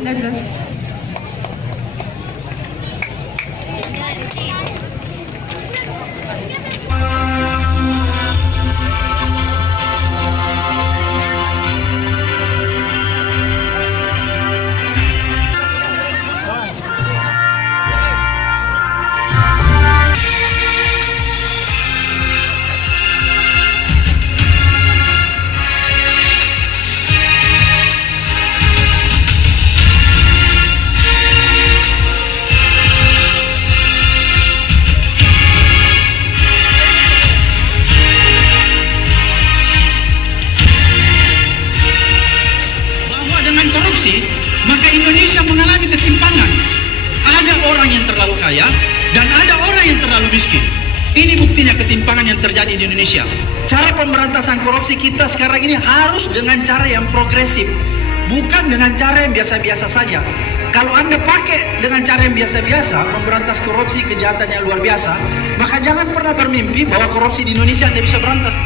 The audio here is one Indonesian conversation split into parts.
2019. Korupsi, maka Indonesia mengalami ketimpangan. Ada orang yang terlalu kaya dan ada orang yang terlalu miskin. Ini buktinya ketimpangan yang terjadi di Indonesia. Cara pemberantasan korupsi kita sekarang ini harus dengan cara yang progresif, bukan dengan cara yang biasa-biasa saja. Kalau Anda pakai dengan cara yang biasa-biasa memberantas korupsi, kejahatan yang luar biasa, maka jangan pernah bermimpi bahwa korupsi di Indonesia Anda bisa berantas.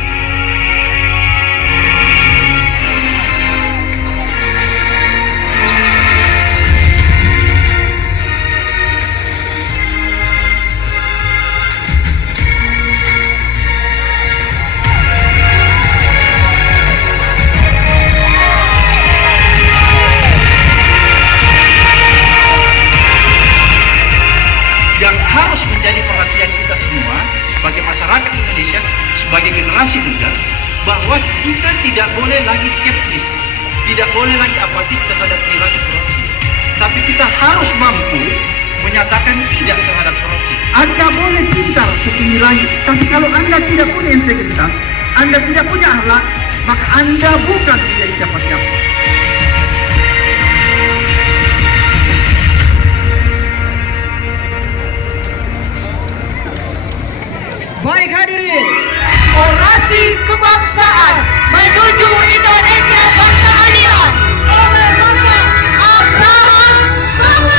Harus menjadi perhatian kita semua sebagai masyarakat Indonesia, sebagai generasi muda, bahwa kita tidak boleh lagi skeptis, tidak boleh lagi apatis terhadap perilaku korupsi, tapi kita harus mampu menyatakan tidak terhadap korupsi. Anda boleh pintar setinggi langit, tapi kalau Anda tidak punya integritas, Anda tidak punya akhlak, maka Anda bukan menjadi siapa-siapa. Baik hadirin, orasi kebangsaan menuju Indonesia berkeadilan oleh Bapak Abraham Samad.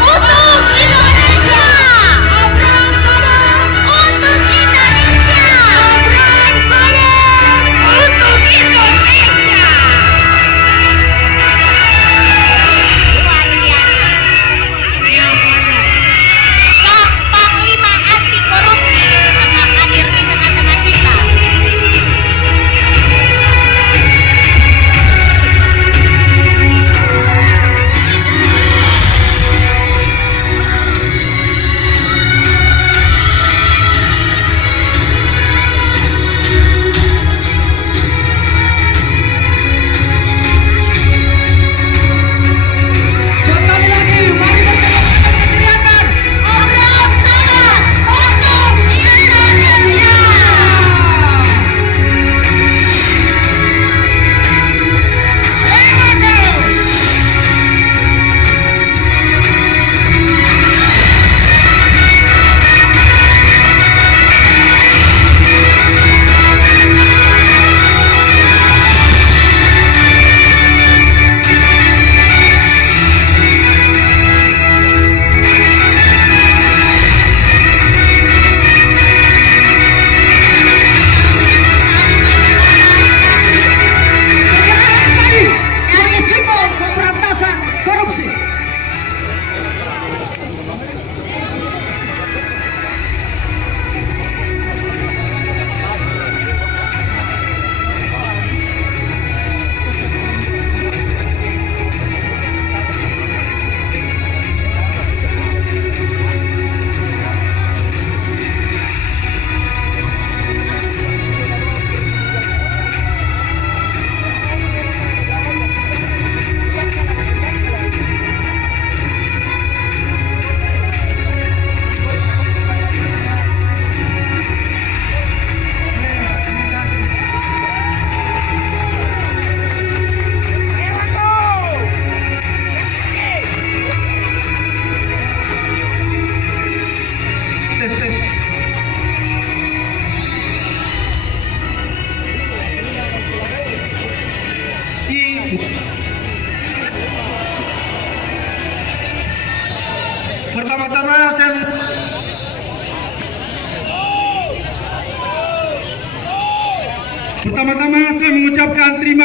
Untuk Pertama-tama saya mengucapkan terima